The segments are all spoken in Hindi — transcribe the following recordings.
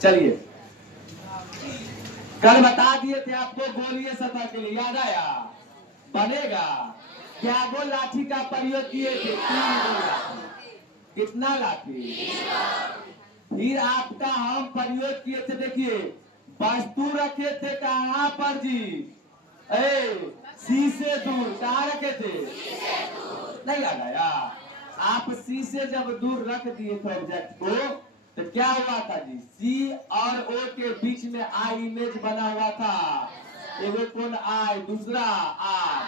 चलिए, कल बता दिए थे आपको गोलीय सतह के लिए, याद आया? बनेगा क्या? गो लाठी का प्रयोग किए थे, 3 गो लाठी। कितना लाठी? फिर आपका हम प्रयोग किए थे, देखिए वस्तु रखे थे कहाँ पर जी? सी से दूर। कहाँ रखे थे? नहीं याद आया? आप सी से जब दूर रख दिए थे ऑब्जेक्ट को, तो क्या हुआ था जी? सी और ओ के बीच में आई इमेज बना हुआ था। एगो कौन आई, दूसरा आर।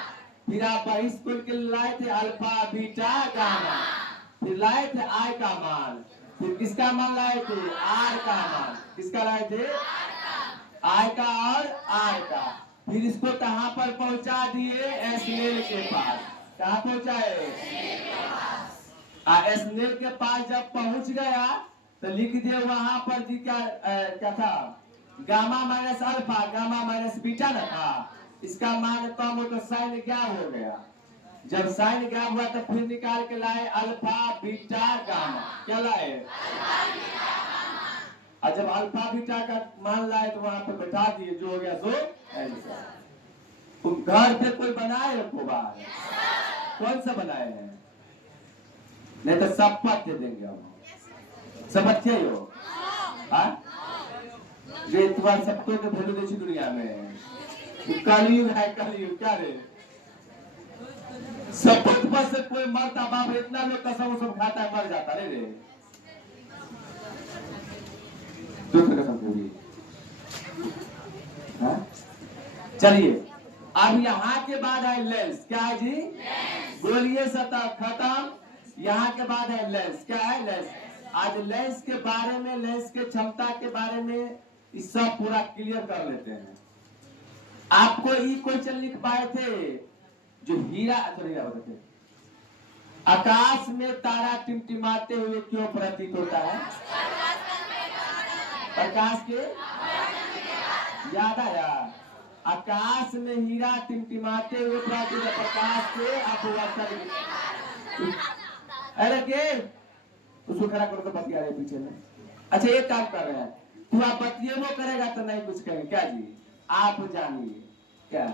फिर आप बहिष् खोल के लाए थे अल्फा बीटा गामा। फिर लाए थे आई का मान। फिर किसका मान लाए थे? आर का मान। किसका लाए थे? आई का और आर का। फिर इसको कहां पर पहुंचा दिए? एसनेल के पास। कहां पहुंचाए? एसनेल के पास जब पहुंच गया तो लिख दिए वहां पर जी क्या था? Gamma minus alpha, gamma minus beta ना था। इसका मान कम हो तो साइन गैप हो गया। जब साइन गैप हुआ तो फिर निकाल के लाए अल्फा बीटा गामा। क्या लाए? और जब अल्फा बीटा का मान लाए तो वहां पे बैठा दिए, जो हो गया सो आंसर। तुम घर पे कोई बनाए रखो बाहर? कौन सा बनाए हैं? नहीं तो सब पत्ते देंगे हम। सब अच्छे हो? ये तुम्हारे सबको के वैल्यू देखी दुनिया में। कलयुग है, कलयुग। क्या रे? सब से कोई मरता, बाप रे इतना लोग कसम सब खाता है, मर जाता रे। कसम पूरी। चलिए, अब यहाँ के बाद है लेंस। क्या है जी? गोलीय सतह खत्म। यहाँ के बाद है लेंस। क्या है? लेंस। आज लेंस के बारे में, लेंस के क्षमता के बारे में इस सब पूरा क्लियर कर लेते हैं। आपको ई क्वेश्चन लिख पाए थे जो हीरा थे, आकाश में तारा टिमटिमाते हुए क्यों प्रतीत होता है? प्रकाश के। याद आया? आकाश में हीरा टिमटिमाते हुए प्रतीत, प्रकाश के अपवर्तन। अरे के उसको खड़ा करो तो बतिया रहे पीछे में। अच्छा, एक काम कर रहे हैं, तू आप बतिए वो करेगा तो नहीं कुछ कहेंगे। क्या जी? आप जानिए क्या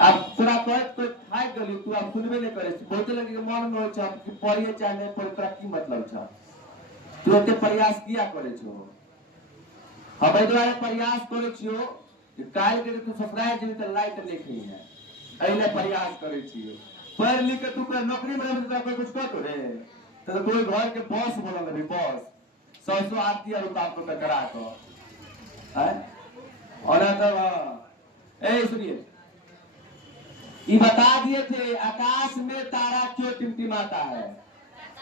आप थोड़ा कोई फाइट गली, तू आप सुनबे नहीं करे, बोलते लगे मन में हो कि पढ़िए चाहे नहीं पढ़े, तोरा की मतलब छ? तू एते प्रयास किया करे छो? हम एहि दुआरे प्रयास करे छियो कि काल के तू ससुराल जेबी त लाइट देखी है, एहिले प्रयास करे छियो। पढ़ लिख के तू कोई नौकरी में रहबे तो कोई कुछ कर रे, तो कोई घर के बॉस बनल रही, बॉस 100 आरती और उतार को करा को है। और तब ए सुनिए, ये बता दिए थे आकाश में तारा क्यों टिमटिमाता है।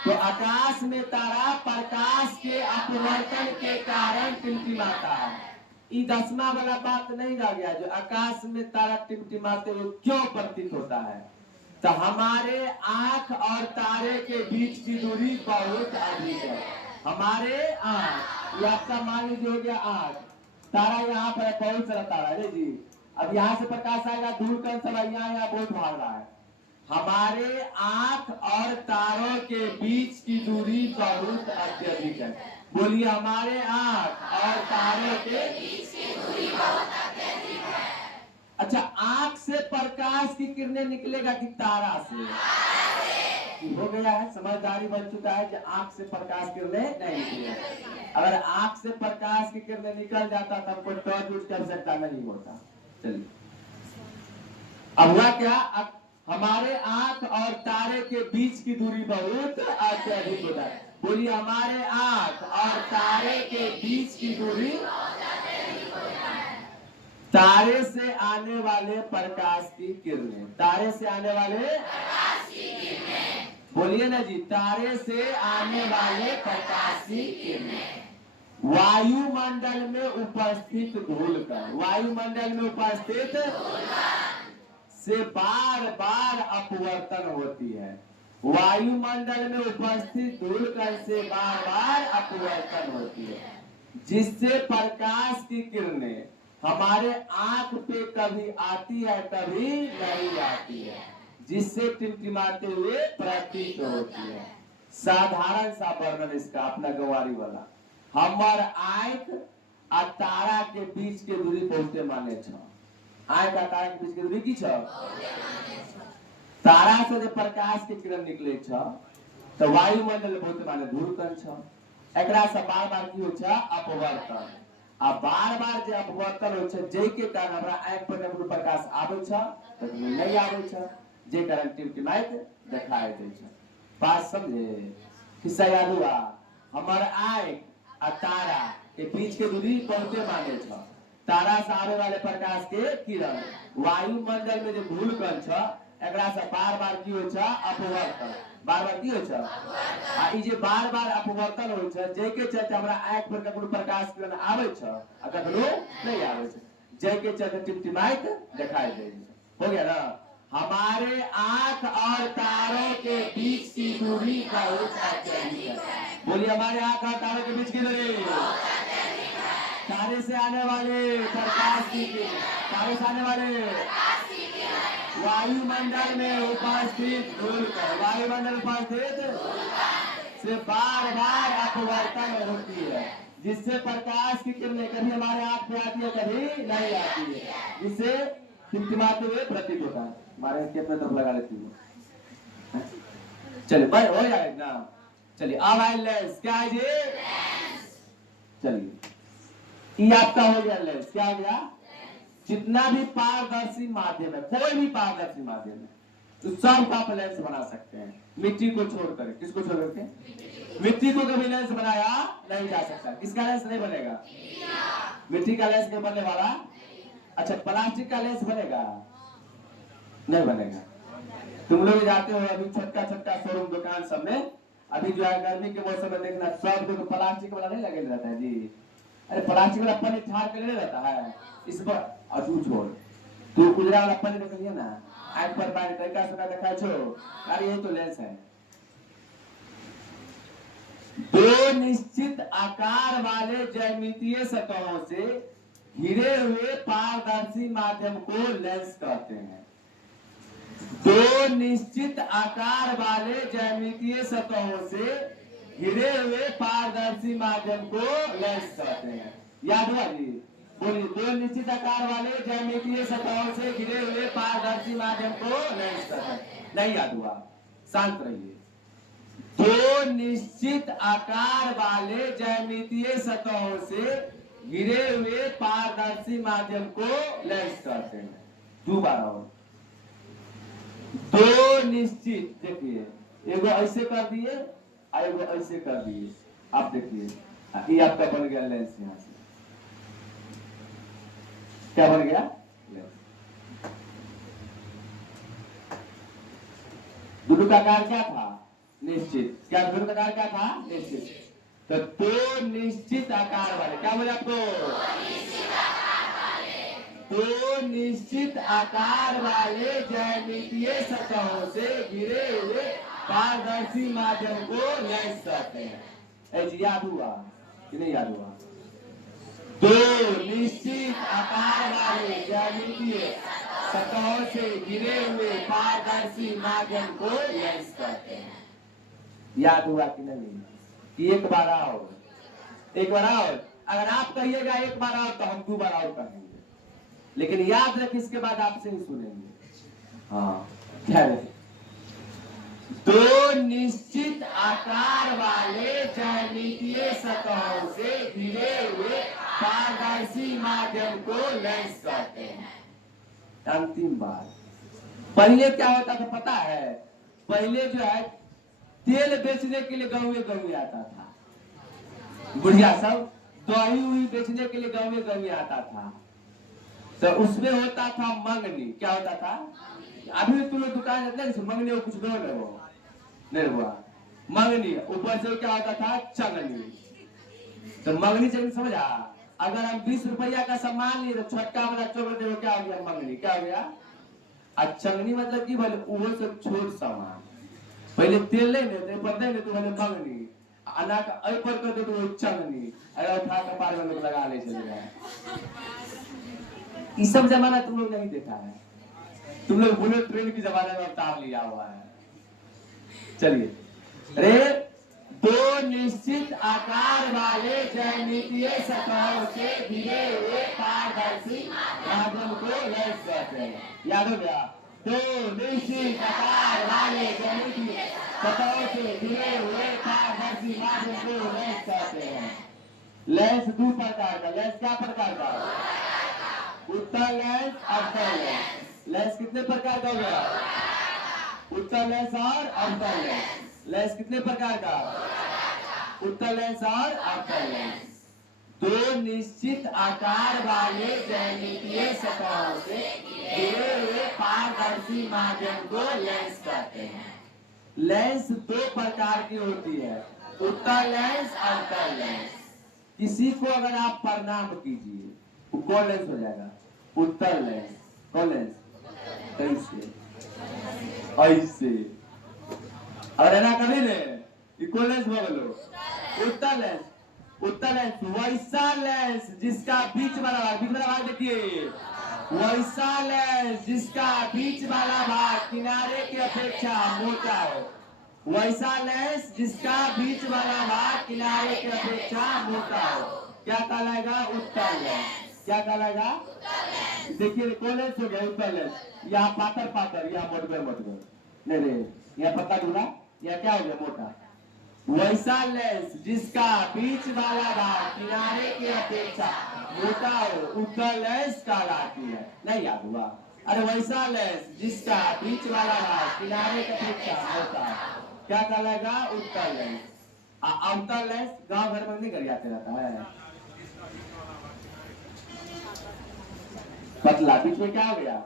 तो आकाश में तारा प्रकाश के अपवर्तन के कारण टिमटिमाता है। ये 10वां वाला बात नहीं रह गया, जो आकाश में तारा टिमटिमाते हुए क्यों प्रतीत होता है। तो हमारे आंख और तारे के बीच की दूरी बहुत अधिक है। हमारे आंख, ये आपका मान लीजिए हो गया आंख, तारा यहाँ पर बहुत सारा तारा है जी। अब यहाँ से प्रकाश आएगा, दूर का समय यहाँ बहुत भाग रहा है। हमारे आंख और तारों के बीच की दूरी बहुत अत्यधिक है। बोलिए, हमारे आंख और तारों के बीच की दूरी बहुत अत्यधिक है। अच्छा, आंख से प्रकाश की किरणें निकलेगा कि तारा से? हो गया है, समझदारी बन चुका है कि आंख से प्रकाश किरणें नहीं निकलेगा। अगर आंख से प्रकाश की किरणें निकल जाता तब कोई टॉर्च यूज की आवश्यकता नहीं होता। चलिए, अब हुआ क्या? हमारे आंख और तारे के बीच की दूरी बहुत अत्यधिक होता है। बोलिए, हमारे आंख और तारे के बीच की दूरी। तारे से आने वाले प्रकाश की किरणें, तारे से आने वाले प्रकाश की किरणें, बोलिए ना जी, तारे से आने वाले प्रकाश की किरणें वायुमंडल में उपस्थित धूल का, वायुमंडल में उपस्थित से बार बार अपवर्तन होती है। वायुमंडल में उपस्थित धूल कण से बार बार अपवर्तन होती है, जिससे प्रकाश की किरणें हमारे आंख पे कभी आती है कभी नहीं आती है, जिससे टिमटिमाते हुए प्रतीत होती है। साधारण सा वर्णन इसका अपना गवारी वाला। हमर आंख आ तारा के बीच के दूरी बहुते माने छ। आंख आ तारा के बीच के दूरी की छ? तारा से जो प्रकाश के किरण निकले छ तो वायुमंडल बहुते माने धूल कण छ। एकरा से बार-बार की हो छ? अपवर्तन। आ बार-बार जे अपवर्तन हो छ जै के कारण हमरा आंख पर जब प्रकाश आबै छ तो नहीं आबै छ, जे कारण टिमटिमाइत दिखाई दे छ। बात समझे? किस्सा याद हुआ? हमार आंख आ तारा के बीच के दूरी बहुते माने छ। तारा से आवे वाले प्रकाश के किरण वायुमंडल में जो धूल कण छ एकरा से बार-बार की हो छ? अपवर्तन। बार-बार की हो छ? आ ई जे बार-बार अपवर्तन हो छ जै के चलते हमरा आंख पर कखनो प्रकाश किरण आवे छ आ कखनो नहीं आवे छ, जै के चलते टिमटिमाइत दिखाई दे छ। हो गया ना? हमारे आंख और तारों के बीच की दूरी का होता है। बोलिए हमारे आंख और तारों के बीच की दूरी। तारे से आने वाले प्रकाश की किरण, तारे से आने वाले वायुमंडल में उपस्थित धूल कण, वायुमंडल उपस्थित से बार-बार अपवर्तन होती है, जिससे प्रकाश की किरणें कभी हमारे आंख पे आती है कभी नहीं आती है, जिससे टिमटिमाते हुए प्रतीत होता है। हमारे के अपने तरफ लगा लेती हूँ। चलिए भाई हो जाएगा ना? चलिए अब आए लेंस। क्या है जी? चलिए ये आपका हो गया लेंस। क्या हो गया? जितना भी पारदर्शी माध्यम है, कोई भी पारदर्शी माध्यम है तो सब का आप लेंस बना सकते हैं, मिट्टी को छोड़कर। किसको छोड़ करके? मिट्टी को कभी लेंस बनाया नहीं जा सकता। किसका लेंस नहीं बनेगा? मिट्टी का लेंस नहीं बनने वाला। अच्छा प्लास्टिक का लेंस बनेगा? नहीं बनेगा। तुम लोग जाते हो अभी छोटा छोटा शोरूम दुकान सब में, अभी जो है गर्मी के मौसम में देखना सब देखो प्लास्टिक वाला नहीं लगे रहता है जी। अरे प्लास्टिक वाला पन्नी ठार के नहीं रहता है इस पर। अचू छोड़ तू कुजरा वाला पन्नी देख लिया ना, आंख पर पानी तरीका से देखा छो। अरे ये तो लेंस है। दो निश्चित आकार वाले ज्यामितीय सतहों से घिरे हुए पारदर्शी माध्यम को लेंस कहते हैं। दो निश्चित आकार वाले ज्यामितीय सतहों से घिरे हुए पारदर्शी माध्यम को लेंस कहते हैं। याद हुआ जी? बोलिए। दो निश्चित आकार वाले ज्यामितीय सतहों से घिरे हुए पारदर्शी माध्यम को लेंस कहते हैं। नहीं याद हुआ? शांत रहिए। दो निश्चित आकार वाले ज्यामितीय सतहों से घिरे हुए पारदर्शी माध्यम को लेंस कहते हैं। दोबारा और दो निश्चित, देखिए एगो ऐसे कर दिए और एगो ऐसे कर दिए। आप देखिए ये आपका बन गया लेंस। यहां से क्या बन गया? लेंस। दोनों का आकार क्या था? निश्चित। क्या दोनों का आकार क्या था? निश्चित। तो दो निश्चित आकार वाले, क्या बोले आपको? दो निश्चित आकार वाले ज्यामितीय सतहों से घिरे हुए पारदर्शी माध्यम को लेंस कहते हैं। याद हुआ कि नहीं याद हुआ? दो निश्चित आकार वाले ज्यामितीय सतहों से घिरे हुए पारदर्शी माध्यम को लेंस कहते हैं। याद हुआ कि नहीं? एक बार आओ, एक बार आओ। अगर आप कहिएगा एक बार आओ तो हम दो बार आओ कहेंगे, लेकिन याद रख इसके बाद आपसे ही सुनेंगे। हाँ क्या है? दो निश्चित आकार वाले ज्यामितीय सतहों से घिरे हुए पारदर्शी माध्यम को लेंस कहते हैं। अंतिम बात, पहले क्या होता था पता है? पहले जो है तेल बेचने के लिए गाँव में आता था। बुढ़िया सब दही उही बेचने के लिए गाँव में आता था। तो उसमें होता था मंगनी। क्या होता था? अभी तुम लोग दुकान जाते हैं मंगनी और कुछ दो नहीं हुआ। मंगनी ऊपर से क्या होता था? चंगनी। तो मंगनी चंगनी समझा? अगर हम 20 रुपया का सामान लिए तो छोटका वाला चोकर देखो क्या हो गया? मंगनी। क्या हो गया? और चंगनी मतलब की बोले वो सब छोट सामान। पहले तेल ले लेते पर नहीं ले तो बोले मंगनी, अना का ऐ पर कर दे तो वो चंगनी, अरे उठा के पार में लोग लगा ले चले गए। ये सब जमाना तुम लोग नहीं देखा है। तुम लोग बुलेट ट्रेन की जमाने में अवतार लिया हुआ है। चलिए अरे दो निश्चित आकार वाले ज्यामितीय सतहों से घिरे हुए पारदर्शी माध्यम को लेंस कहते हैं। याद हो गया? दो निश्चित आकार वाले ज्यामितीय सतहों से घिरे हुए पारदर्शी माध्यम को लेंस कहते हैं। लेंस दो प्रकार का। लेंस क्या प्रकार का? उत्तल लेंस, अवतल लेंस। लेंस कितने प्रकार का हो गया? उत्तल लेंस और अवतल लेंस। लेंस कितने प्रकार का? उत्तल लेंस और अवतल लेंस। दो निश्चित आकार वाले ज्यामितीय सतहों से घिरे हुए पारदर्शी माध्यम को लेंस कहते हैं। लेंस दो प्रकार की होती है, उत्तल लेंस, अवतल लेंस। किसी को अगर आप प्रणाम कीजिए वो कौन लेंस हो जाएगा? उत्तल लेंस। कौन लेंस? कैसे? ऐसे। और है ना कभी ने कौन लेंस बोलो? उत्तल लेंस। उत्तल लेंस वैसा लेंस जिसका बीच वाला भाग देखिए, वैसा लेंस जिसका बीच वाला भाग किनारे की अपेक्षा मोटा हो। वैसा लेंस जिसका बीच वाला भाग किनारे की अपेक्षा मोटा हो क्या कहलाएगा? उत्तल लेंस। क्या कहलाएगा? देखिए कौन लेंस हो गया? उत्तल लेंस। यहाँ पातर पातर, यहाँ मोटगर, नहीं, यहाँ पतला डूला, यहाँ क्या हो गया? मोटा। वैसा लेंस जिसका बीच वाला भाग किनारे की अपेक्षा मोटा हो उत्तल लेंस कहलाती है। नहीं याद हुआ? अरे वैसा लेंस जिसका बीच वाला भाग किनारे की अपेक्षा मोटा हो क्या कहलाएगा? उत्तल लेंस। अवतल लेंस गांव घर में नहीं कर जाते रहता है, पतला, बीच में क्या हो गया?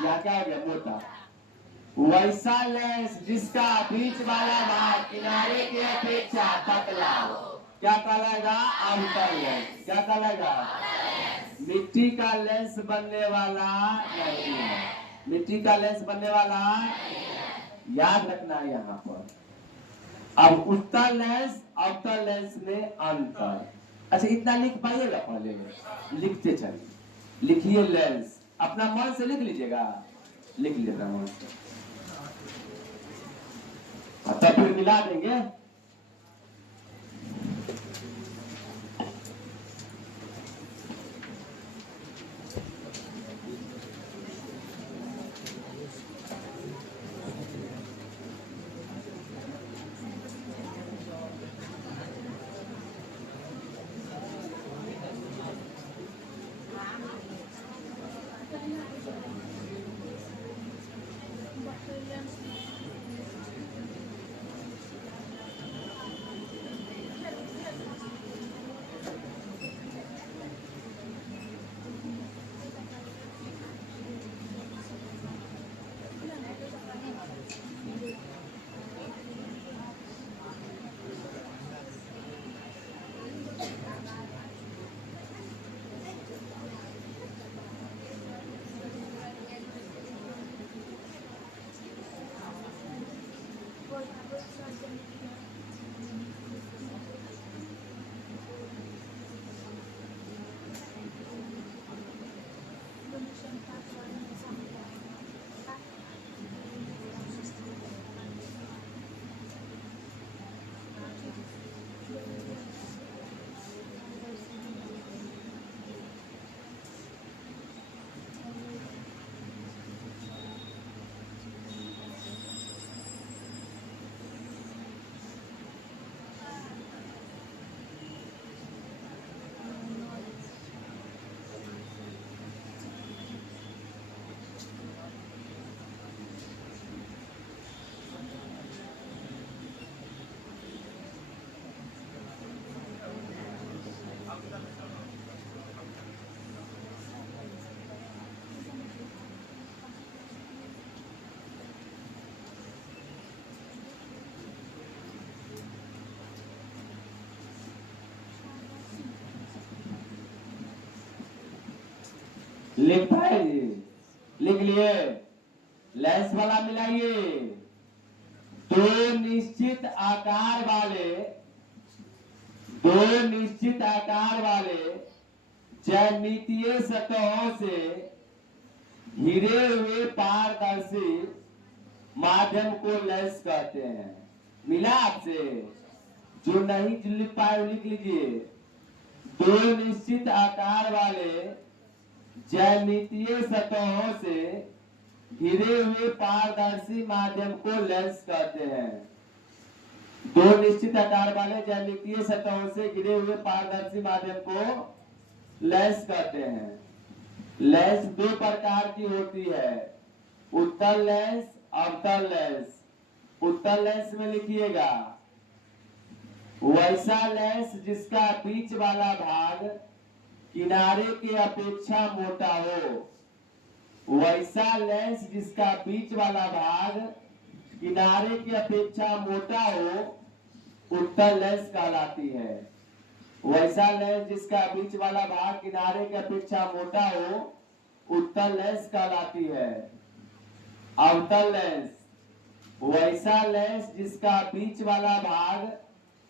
यहाँ क्या हो गया? मोटा। वैसा लेंस जिसका बीच वाला भाग किनारे की अपेक्षा पतला हो क्या कहलाएगा? अवतल लेंस। क्या कहलाएगा? मिट्टी का लेंस बनने वाला नहीं है। मिट्टी का लेंस बनने वाला याद रखना है यहाँ पर। अब उत्तल लेंस अवतल लेंस में अंतर। अच्छा इतना लिख पाइएगा? पहले लिखते चलिए। लिखिए लेंस, अपना मन से लिख लीजिएगा। लिख लीजिएगा मन से, तब फिर मिला देंगे। लिख पाए? लिख लिए? लेंस वाला मिलाइए। दो निश्चित आकार वाले ज्यामितीय सतहों से घिरे हुए पारदर्शी माध्यम को लेंस कहते हैं। मिला आपसे? जो नहीं लिख पाए लिख लीजिए। दो निश्चित आकार वाले ज्यामितीय सतहों से घिरे हुए पारदर्शी माध्यम को लेंस कहते हैं। दो निश्चित आकार वाले ज्यामितीय सतहों से घिरे हुए पारदर्शी माध्यम को लेंस कहते हैं। लेंस दो प्रकार की होती है, उत्तल लेंस, अवतल लेंस। उत्तल लेंस में लिखिएगा वैसा लेंस जिसका बीच वाला भाग किनारे के अपेक्षा मोटा हो। वैसा लेंस जिसका बीच वाला भाग किनारे की अपेक्षा मोटा हो उत्तल लेंस कहलाती है। वैसा लेंस जिसका बीच वाला भाग किनारे की अपेक्षा मोटा हो उत्तल लेंस कहलाती है। अवतल लेंस वैसा लेंस जिसका बीच वाला भाग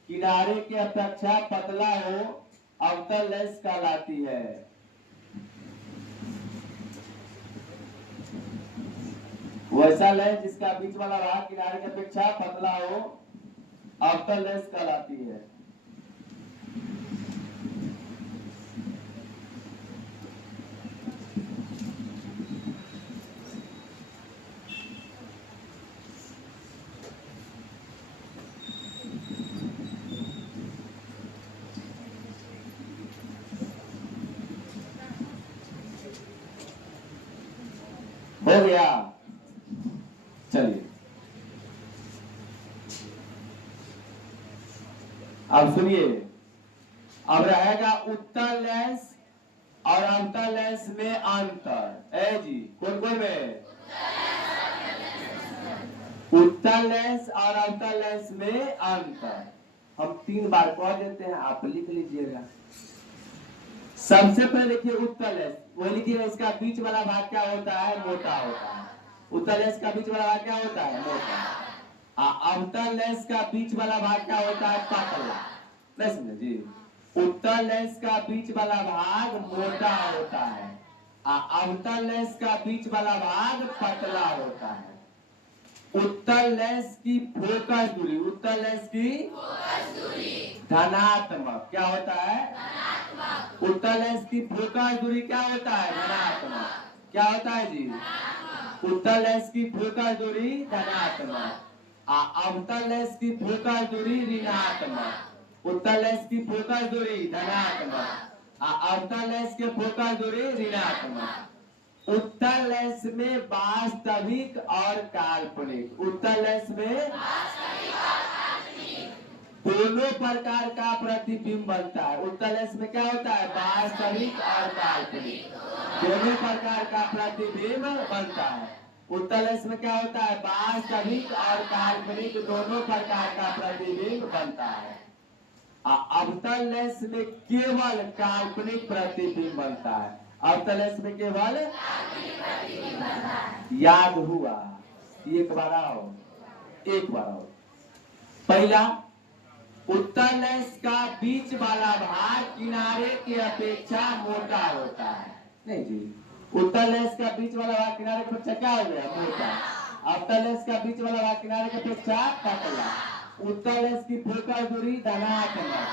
किनारे की अपेक्षा पतला हो अवतल लेंस कहलाती है। वैसा लेंस जिसका बीच वाला भाग किनारे की अपेक्षा पतला हो अवतल लेंस कहलाती है। हो गया? चलिए अब सुनिए। अब रहेगा उत्तल लेंस और अवतल लेंस में अंतर। ए जी कौन कौन में? उत्तल लेंस और अवतल लेंस में अंतर हम 3 बार कह देते हैं, आप लिख लीजिएगा। सबसे पहले देखिए उत्तल लेंस, वही लिखिएगा इसका बीच वाला भाग क्या होता है? मोटा होता है। उत्तल लेंस का बीच वाला भाग क्या होता है? मोटा। अवतल लेंस का बीच वाला भाग क्या होता है? पतला। नहीं समझे जी? उत्तल लेंस का बीच वाला भाग मोटा होता है, अवतल लेंस का बीच वाला भाग पतला होता है। उत्तल लेंस की फोकस दूरी, उत्तल लेंस की धनात्मक क्या होता है? उत्तल लेंस की फोकस दूरी क्या होता है? धनात्मक। क्या होता है जी? उत्तल लेंस की फोकस दूरी धनात्मक, अवतल लेंस की फोकस दूरी ऋणात्मक। उत्तल लेंस की फोकस दूरी धनात्मक, अवतल लेंस की फोकस दूरी ऋणात्मक। उत्तल लेंस में वास्तविक और काल्पनिक, उत्तल लेंस में दोनों प्रकार का प्रतिबिंब बनता है। उत्तल लेंस में क्या होता है? वास्तविक और काल्पनिक दोनों प्रकार का प्रतिबिंब बनता है। उत्तल लेंस में क्या होता है? वास्तविक और काल्पनिक दोनों प्रकार का प्रतिबिंब बनता है। अवतल लेंस में केवल काल्पनिक प्रतिबिंब बनता है। अवतल लेंस में केवल याद हुआ? एक बार आओ, एक बार आओ। पहला, उत्तल लेंस का बीच वाला भाग किनारे की अपेक्षा मोटा होता है। नहीं जी, उत्तल लेंस का बीच वाला भाग किनारे की अपेक्षा क्या हो गया? मोटा। अवतल लेंस का बीच वाला भाग किनारे की अपेक्षा पतला। उत्तल लेंस की फोकस दूरी धनात्मक,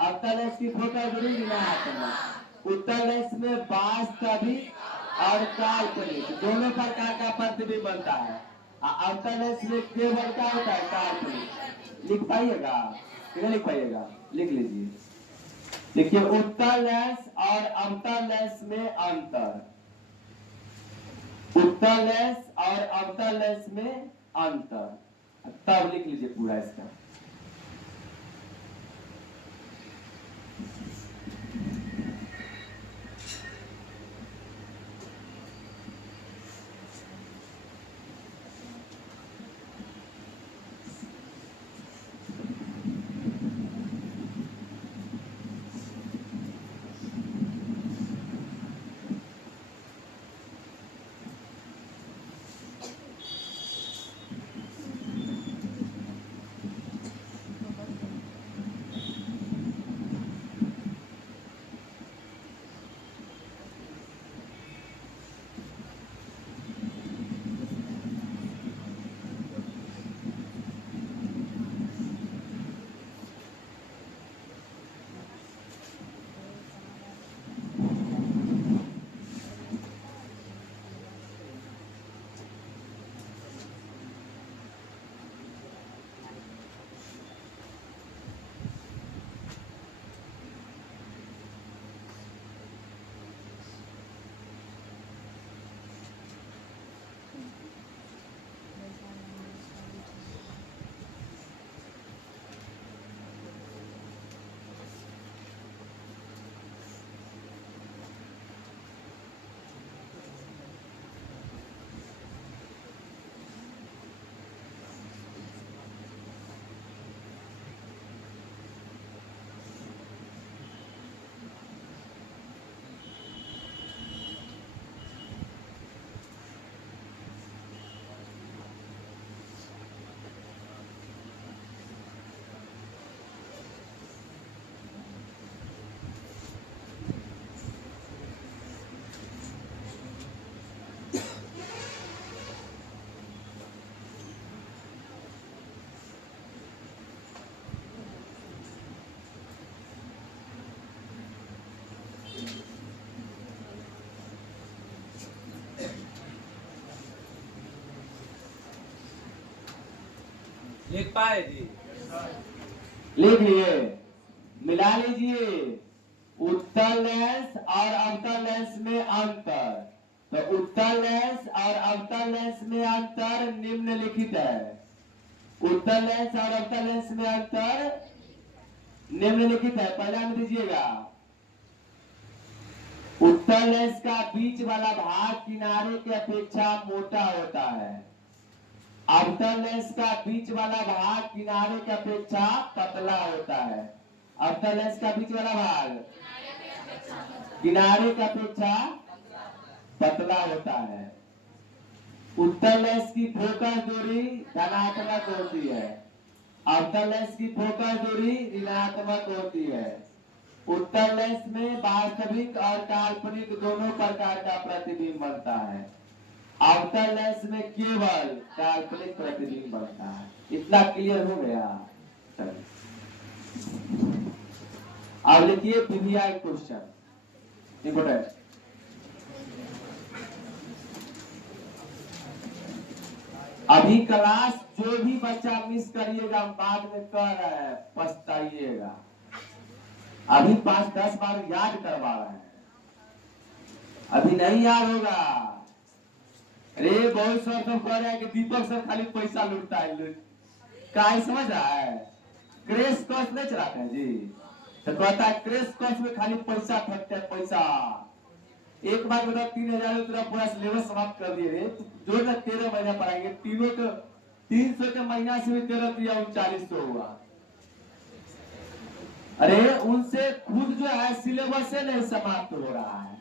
अवतल लेंस की फोकस दूरी ऋणात्मक। उत्तल लेंस में वास्तविक और काल्पनिक दोनों प्रकार का प्रतिबिंब बनता है। अवतल लेंस में केवल क्या होता है? काल्पनिक। लिख पाइएगा? नहीं लिख पाइएगा? लिख लीजिए। देखिए उत्तल लेंस और अवतल लेंस में अंतर। उत्तल लेंस और अवतल लेंस में अंतर, तब लिख लीजिए पूरा इसका। लिख पाए जी? लिख लिए, मिला लीजिए। उत्तल लेंस और अवतल लेंस में अंतर। तो उत्तल लेंस और अवतल लेंस में अंतर निम्नलिखित है। उत्तल लेंस और अवतल लेंस में अंतर निम्नलिखित है। पहला में दीजिएगा, उत्तल लेंस का बीच वाला भाग किनारे की अपेक्षा मोटा होता है। अवतल लेंस का बीच वाला भाग किनारे की अपेक्षा पतला होता है। अवतल लेंस का बीच वाला भाग किनारे की अपेक्षा पतला होता है। उत्तल लेंस की फोकस दूरी धनात्मक होती है। अवतल लेंस की फोकस दूरी ऋणात्मक होती है। उत्तल लेंस में वास्तविक और काल्पनिक दोनों प्रकार का प्रतिबिंब बनता है। अवतल लेंस में केवल काल्पनिक प्रतिबिंब बनता है। इतना क्लियर हो गया? अब लिखिए पीवीआई क्वेश्चन इंपोर्टेंट। अभी क्लास जो भी बच्चा मिस करिएगा हम बाद में कह रहे हैं, पछताइएगा। अभी 5-10 बार याद करवा रहे हैं, अभी नहीं याद होगा। अरे बहुत सर तो कह रहे हैं कि दीपक सर खाली पैसा लूटता है। काय समझ रहा है? क्रेश कोर्स नहीं चलाते हैं जी, तो कहता है क्रेश कोर्स में खाली पैसा ठगते हैं, पैसा। एक बार बताओ 3000 तेरा पूरा सिलेबस समाप्त कर दिए रे, जो ना 13 महीना पढ़ाएंगे, तीनों को 300 के महीना से भी 13 दिया 3900 हुआ। अरे उनसे खुद जो है सिलेबस से नहीं समाप्त हो रहा है।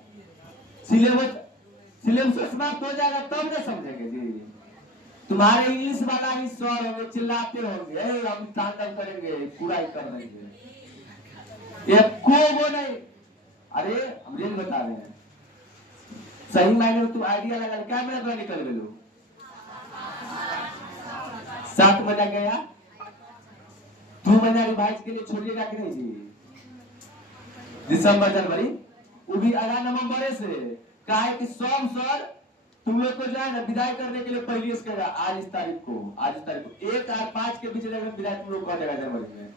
सिलेबस समाप्त हो जाएगा तब ना समझेंगे जी। तुम्हारे इंग्लिश वाला ही सर होंगे, चिल्लाते होंगे, हम तांडव करेंगे, पूरा ही कर देंगे। ये को वो नहीं। अरे हम ये बता रहे हैं, सही मायने में तुम आइडिया लगा, क्या महीना तो निकल गए? 7 महीना गया। 2 महीना रिवाइज के लिए छोड़िएगा कि नहीं जी? दिसंबर जनवरी, वो भी 11 नवंबर से कहा है कि सब सर तुम लोग को जो है ना विदाई करने के लिए पहले से कहेगा, आज इस तारीख को 1 और 5 के बीच में विदाई तुम लोग कर देगा जनवरी में।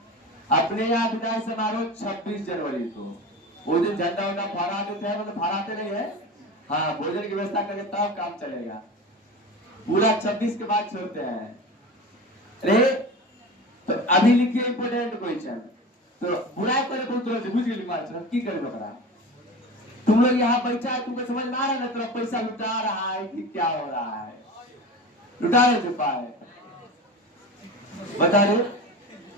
अपने यहाँ विदाई समारोह 26 जनवरी को, वो दिन झंडा वंडा फहरा देते हैं, मतलब फहराते नहीं है, हाँ भोजन की व्यवस्था करके तब काम चलेगा। पूरा 26 के बाद छोड़ते हैं। अरे तो अभी लिखिए इंपोर्टेंट क्वेश्चन। तो बुराई करे बहुत तरह से बुझ गई मास्टर, की करे बकरा? तुम लोग यहाँ बैठा है, तुमको समझ में आ रहा है ना तेरा पैसा लुटा रहा है कि क्या हो रहा है? लुटा रहे छुपा है? बता रहे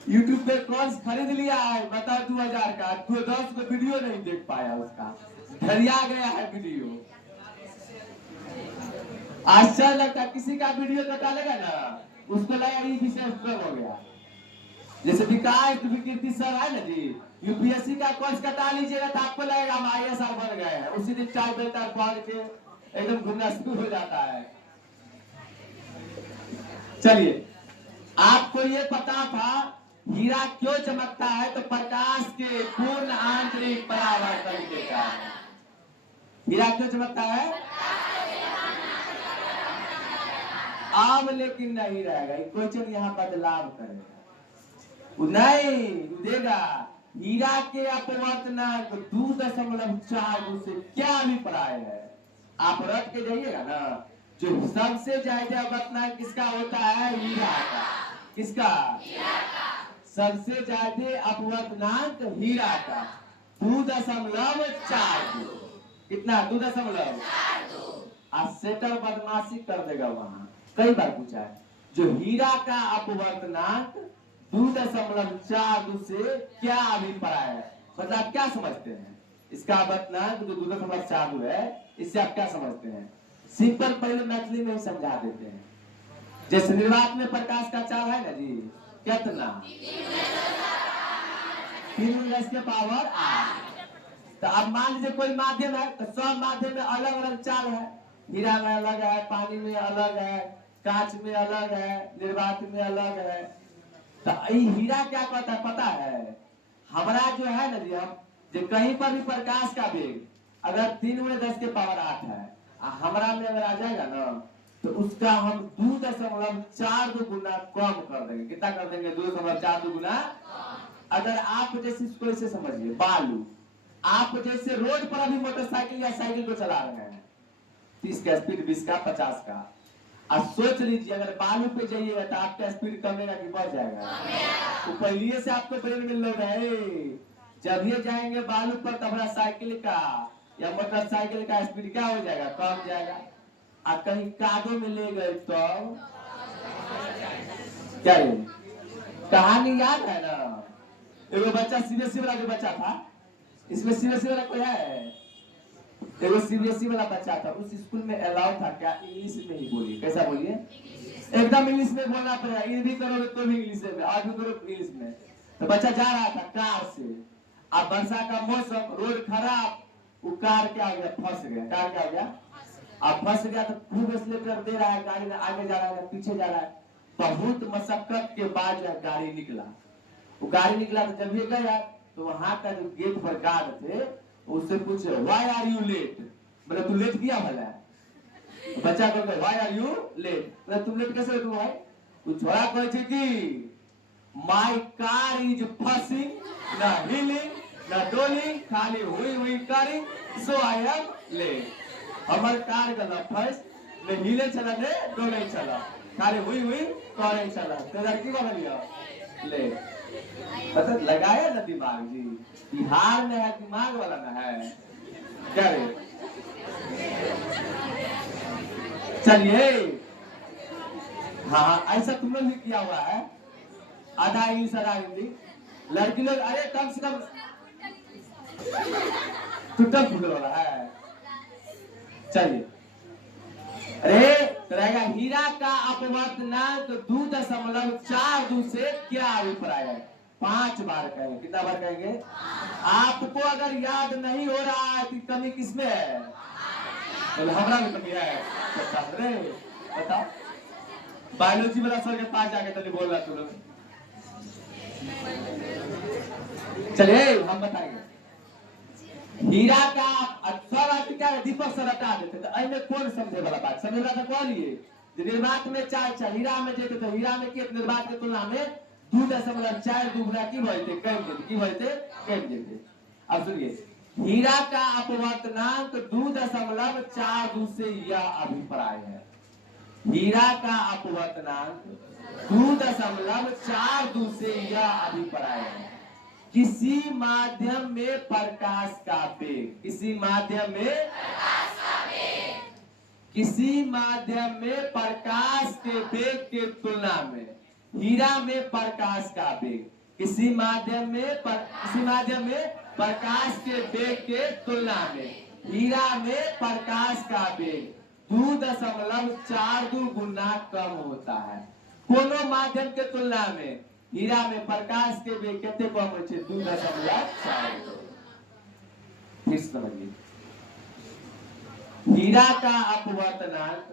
YouTube पे कोर्स खरीद लिया है, बता 2000 का, 10 को वीडियो नहीं देख पाया, उसका धरिया गया है वीडियो। आश्चर्य लगता, किसी का वीडियो तो डालेगा ना, उसको लगा ये विषय हो गया। जैसे विकास विकृति सर है ना जी, यूपीएससी का कोर्स कटा लीजिएगा तो आपको लगेगा हम IAS बन गए हैं। उसी दिन चाय बेलता पहुंच के एकदम घूमना शुरू हो जाता है। चलिए, आपको ये पता था हीरा क्यों चमकता है? तो प्रकाश के पूर्ण आंतरिक परावर्तन के कारण। हीरा क्यों चमकता है? अब लेकिन नहीं रहेगा, क्वेश्चन यहाँ बदलाव करेगा, नहीं देगा। हीरा के अपवर्तनांक 2.4 से क्या अभिप्राय है? आप रट के जाइएगा ना, जो सबसे ज्यादा अपवर्तनांक किसका होता है? हीरा का। किसका? हीरा का। सबसे ज्यादा अपवर्तनांक हीरा का 2.42। कितना? 2.42। आप सेटल बदमाशी कर देगा वहां, कई बार पूछा है। जो हीरा का अपवर्तनांक 2.42 से क्या अभिप्राय है? मतलब आप क्या समझते हैं? इसका अपवर्तनांक जो 2.42 है, इससे आप क्या समझते हैं? सिंपल पहले मैथिली में ही समझा देते हैं। जैसे निर्वात में प्रकाश का चाल है ना जी, कितना? 3 के पावर 8। तो अब मान लीजिए कोई माध्यम है, तो सब माध्यम में अलग अलग चाल है। हीरा में अलग है, पानी में अलग है, कांच में अलग है, निर्वात में अलग है। तो हीरा क्या कहता है पता है? हमारा जो है ना जी, हम जो कहीं पर भी प्रकाश का वेग अगर 3 × 10 के पावर 8 है, हमारा में अगर आ जाएगा ना तो उसका हम 2.42 गुना कम कर देंगे। कितना कर देंगे? 2.42 गुना। अगर आप जैसे इसको ऐसे समझिए, बालू, आप जैसे रोड पर अभी मोटरसाइकिल या साइकिल को चला रहे हैं 30 का स्पीड, 20 का, 50 का, अब सोच लीजिए अगर बालू पे जाइएगा तो आपका स्पीड कमेगा कि बढ़ जाएगा? तो पहले से आपको ब्रेन में लोग है, जब ये जाएंगे बालू पर तो हमारा साइकिल का या मोटरसाइकिल का स्पीड क्या हो जाएगा? कम जाएगा। और कहीं कादो में ले गए तो क्या ये कहानी याद है ना? एगो बच्चा सीबीएसई वाला जो बच्चा था, इसमें सीबीएसई वाला कोई है? एगो सीबीएसई वाला बच्चा था, उस स्कूल में अलाउ था क्या इंग्लिश में ही बोलिए? कैसा बोलिए? एकदम इंग्लिश में बोलना पड़ेगा। इन भी करोगे तो भी इंग्लिश में, आज भी करो इंग्लिश में। तो बच्चा जा रहा था कार से, अब वर्षा का मौसम, रोड खराब, वो कार क्या हो गया? फंस गया। कार क्या हो गया? अब फंस गया तो खूब एक्सीलेटर दे रहा है, गाड़ी में आगे जा रहा है पीछे जा रहा है। बहुत मशक्कत के बाद जो है गाड़ी निकला। वो गाड़ी निकला तो जब ये गया तो वहां का जो गेट पर गार्ड थे उससे पूछे व्हाई आर यू लेट, मतलब तू लेट किया भला है? तो बच्चा कहता व्हाई आर यू लेट, मतलब तुम लेट कैसे हो भाई? तू छोड़ा कहे छे कि माय कार इज फसिंग ना हिलिंग ना डोलिंग, खाली हुई हुई करिंग, सो आई एम लेट। हमर कार का ना फस ने हिले चला ने डोले चला, खाली हुई हुई करे चला। तो लड़की बन लिया ले, मतलब लगाया ना दिमाग जी। बिहार में है दिमाग वाला ना है क्या रे? चलिए, हाँ ऐसा तुम लोग भी किया हुआ है, आधा इंग्लिश आधा हिंदी। लड़की लोग अरे कम से कम टूटल फूटल वाला है। चलिए, अरे रहेगा हीरा का अपवर्तनांक 2.42 से क्या अभिप्राय है? 5 बार कहेंगे। कितना बार कहेंगे? आपको अगर याद नहीं हो रहा है कि कमी किसमें है? तो हमारा भी कमी है। बताओ, बायोलॉजी वाला सर के पास जाके तो बोल रहा तुम लोग। चलिए हम बताएंगे हीरा का सब क्या दीपक सर हटा देते तो अने कौन समझे वाला बात? समझे वाला तो कहलिए निर्वात में 4 हीरा में जेते तो हीरा में के निर्वात के तुलना में 2.42 गुना की होते कम देते, की होते कम देते। अब सुनिए, हीरा का अपवर्तनांक 2.42 से यह अभिप्राय है। हीरा का अपवर्तनांक 2.42 से यह अभिप्राय है। किसी माध्यम में प्रकाश का वेग, किसी माध्यम में प्रकाश का वेग, किसी माध्यम में प्रकाश के वेग के तुलना में हीरा में प्रकाश का वेग, किसी माध्यम में प्रकाश के वेग के तुलना में हीरा में प्रकाश का वेग 2.42 गुना कम होता है। कोनो माध्यम के तुलना में हीरा में प्रकाश के वेग कितने कम होते? 2.42। फिर समझिए, हीरा का अपवर्तनांक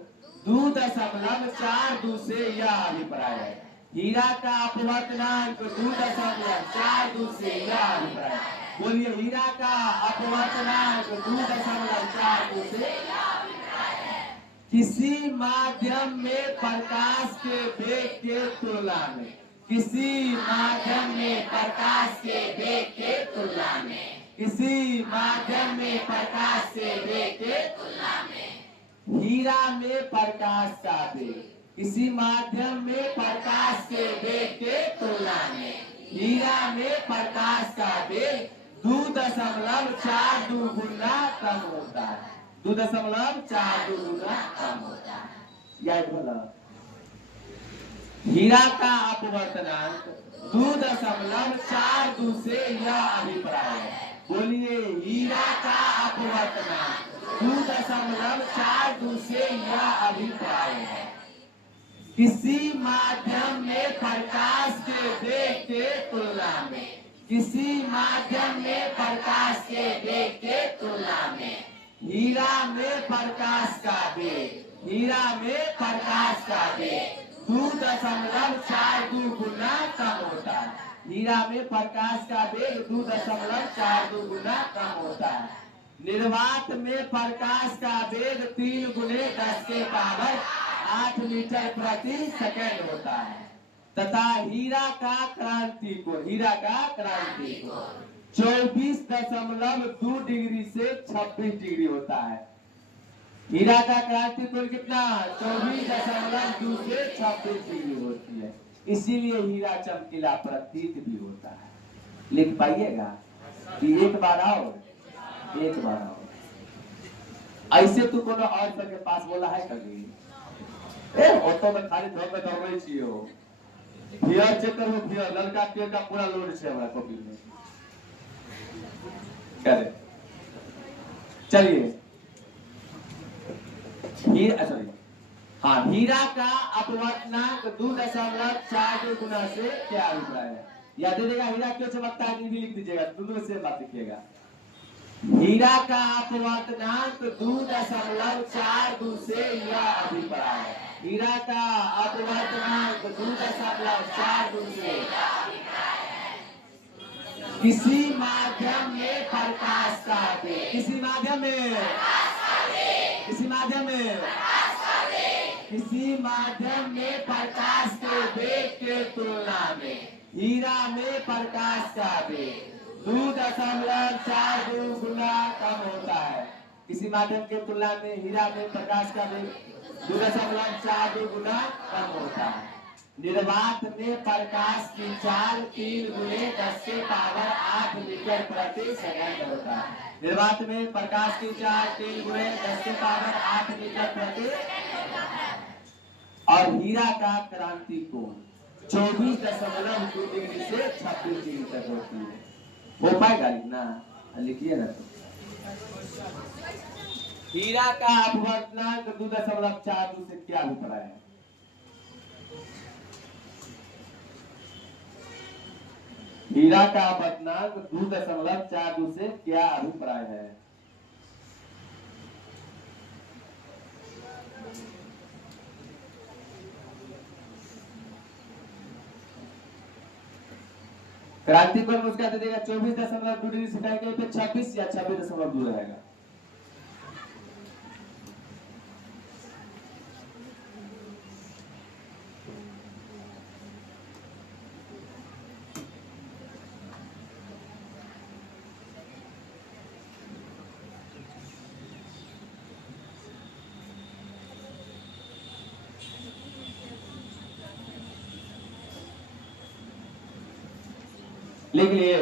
2.42 से यह अभिप्राय है। हीरा का अपवर्तनांक 2.42 से यह अभिप्राय है। बोलिए, हीरा का अपवर्तनांक 2.42 से यह अभिप्राय है। किसी माध्यम में प्रकाश के वेग के तुलना में, किसी माध्यम में प्रकाश के वेग के तुलना में, किसी माध्यम में प्रकाश के वेग के तुलना में हीरा में प्रकाश का वेग, किसी माध्यम में प्रकाश के वेग के तुलना में हीरा में प्रकाश का वेग 2.42 गुना कम होता है। 2.42 गुना कम होता है। याद बोला, हीरा का अपवर्तनांक 2.42 से यह अभिप्राय है। बोलिए, हीरा का अपवर्तनांक 2.42 से यह अभिप्राय है। किसी माध्यम में प्रकाश के वेग के तुलना में, किसी माध्यम में प्रकाश के वेग के तुलना में हीरा में प्रकाश का वेग, हीरा में प्रकाश का वेग 2.42 गुना कम होता है। हीरा में प्रकाश का वेग 2.42 गुना कम होता है। निर्वात में प्रकाश का वेग 3 गुने 10 के पावर 8 मीटर प्रति सेकंड होता है तथा हीरा का क्रांति कोण 24.2 डिग्री से 26 डिग्री होता है। हीरा का क्रांति कोण कितना 24.2 से 26 डिग्री होती है, इसीलिए हीरा चमकीला प्रतीत भी होता है। लिख पाइएगा कि एक बार आओ। ऐसे तू कोनो और के पास बोला है कभी ऑटो में खाली धोके दौड़े छियो भियर चेक करो भियर लड़का के का पूरा लोड छे हमरा कॉपी में करे। चलिए हीरा का अपवर्तनांक 2.42 गुना से क्या अभिप्राय है? याद रखिएगा हीरा क्यों चमकता है ये भी लिख दीजिएगा, दोनों से बात लिखिएगा। हीरा का अपवर्तनांक 2.42 से यह अभिप्राय है। हीरा का अपवर्तनांक 2.42 से किसी माध्यम में प्रकाश का वेग किसी माध्यम में प्रकाश के वेग के तुलना में हीरा में प्रकाश का वेग 2.42 गुना कम होता है। किसी माध्यम के तुलना में हीरा में प्रकाश का वेग 2.42 गुना कम होता है। निर्वात में प्रकाश की चाल 3 गुने 10 के पावर 8 मीटर प्रति सेकंड होता है। निर्वात में प्रकाश की चाल 3 गुने 10 के पावर 8 मीटर प्रति और हीरा का क्रांति कोण 24.2 डिग्री से 26 डिग्री तक होती है। हो पाएगा लिखना? लिखिए ना तो। हीरा का अपवर्तनांक 2.42 से क्या अभिप्राय है? हीरा का अपवर्तनांक 2.42 से क्या अभिप्राय है? क्रांति कोण उसका दे देगा 24.2 डिग्री से कहीं पे 26 या 26.2 रहेगा। लिख लिए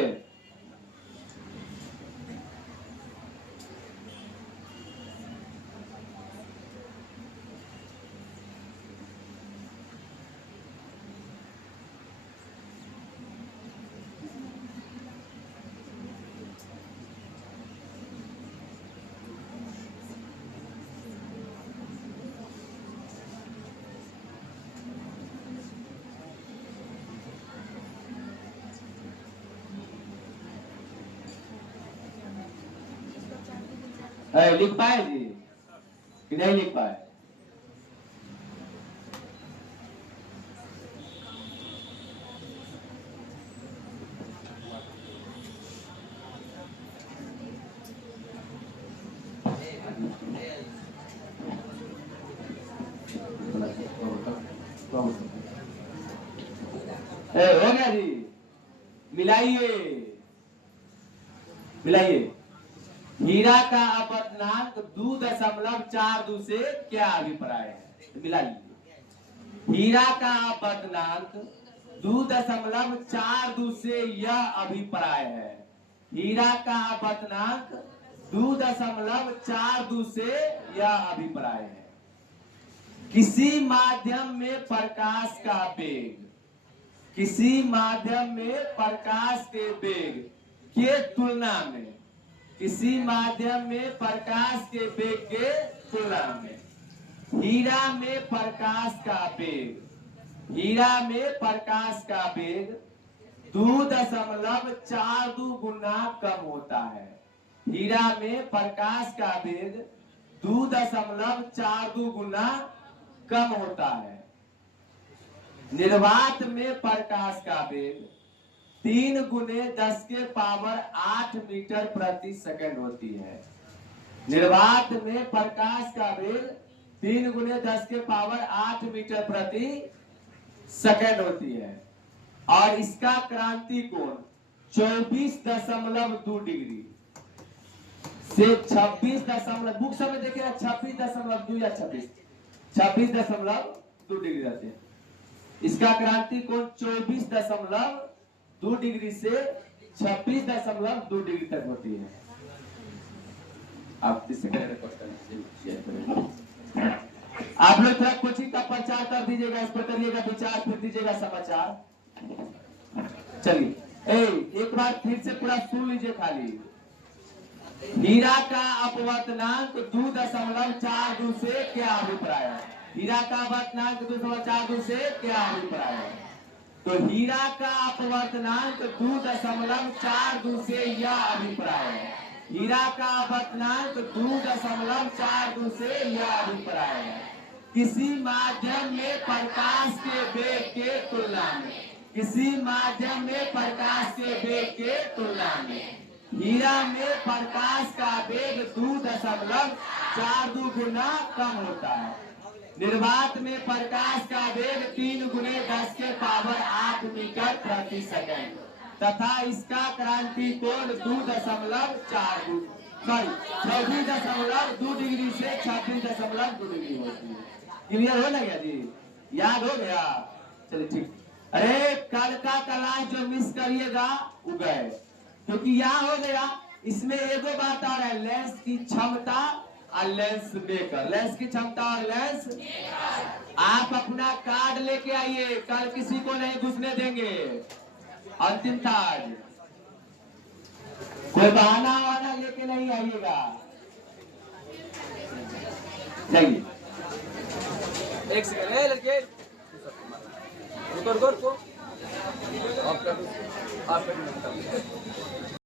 लिख पाए जी कि नहीं लिख पाए? हो गया जी। मिलाइए हीरा का अपवर्तनांक 2.42 से क्या अभिप्राय है? मिला लीजिए। हीरा का अपवर्तनांक 2.42 से यह अभिप्राय है। हीरा का अपवर्तनांक 2.42 से यह अभिप्राय है। किसी माध्यम में प्रकाश का वेग किसी माध्यम में प्रकाश के वेग के तुलना में किसी माध्यम में प्रकाश के वेग के तुलना में हीरा में प्रकाश का वेग 2.42 गुना कम होता है। हीरा में प्रकाश का वेग 2.42 गुना कम होता है। निर्वात में प्रकाश का वेग 3 गुने 10 के पावर 8 मीटर प्रति सेकंड होती है। निर्वात में प्रकाश का वेग 3 गुने 10 के पावर 8 मीटर प्रति सेकंड होती है और इसका क्रांति कोण 24.2 डिग्री से 26 बुक समय देखिए 26.2 या 26.2 डिग्री रहते हैं। इसका क्रांति कोण 24.2 डिग्री से 26.2 डिग्री तक होती है। आप आप लोग थोड़ा कोचिंग का प्रचार कर दीजिएगा, इस पर करिएगा विचार, फिर दीजिएगा समाचार। चलिए एक बार फिर से पूरा सुन लीजिए खाली। हीरा का अपवर्तनांक 2.42 से क्या अभिप्राय है? हीरा का अपवर्तनांक 2.42 से क्या अभिप्राय है? तो हीरा का अपवर्तनांक 2.42 से यह अभिप्राय है। हीरा का अपवर्तनांक 2.42 से यह अभिप्राय है। किसी माध्यम में प्रकाश के वेग के तुलना में, किसी माध्यम में प्रकाश के वेग के तुलना में हीरा में प्रकाश का वेग 2.42 गुना कम होता है। निर्वात में प्रकाश का वेग 3 गुने 10 के पावर 8 मीटर प्रति सेकंड तथा इसका क्रांति कोण 26.2 डिग्री से 26.2 डिग्री होती है। क्लियर हो ना गया जी? याद हो गया? चलिए ठीक। अरे कल का क्लास जो मिस करिएगा वो गए, क्योंकि यहाँ हो गया। इसमें एगो बात आ रहा है, लेंस की क्षमता और लेंस मेकर। लेंस की क्षमता और लेंस, आप अपना कार्ड लेके आइए, कल किसी को नहीं घुसने देंगे। अंतिम कार्ड, कोई बहाना वाना लेके नहीं आइएगा। चलिए एक सेकंड लड़के, रुको रुको रुको, आप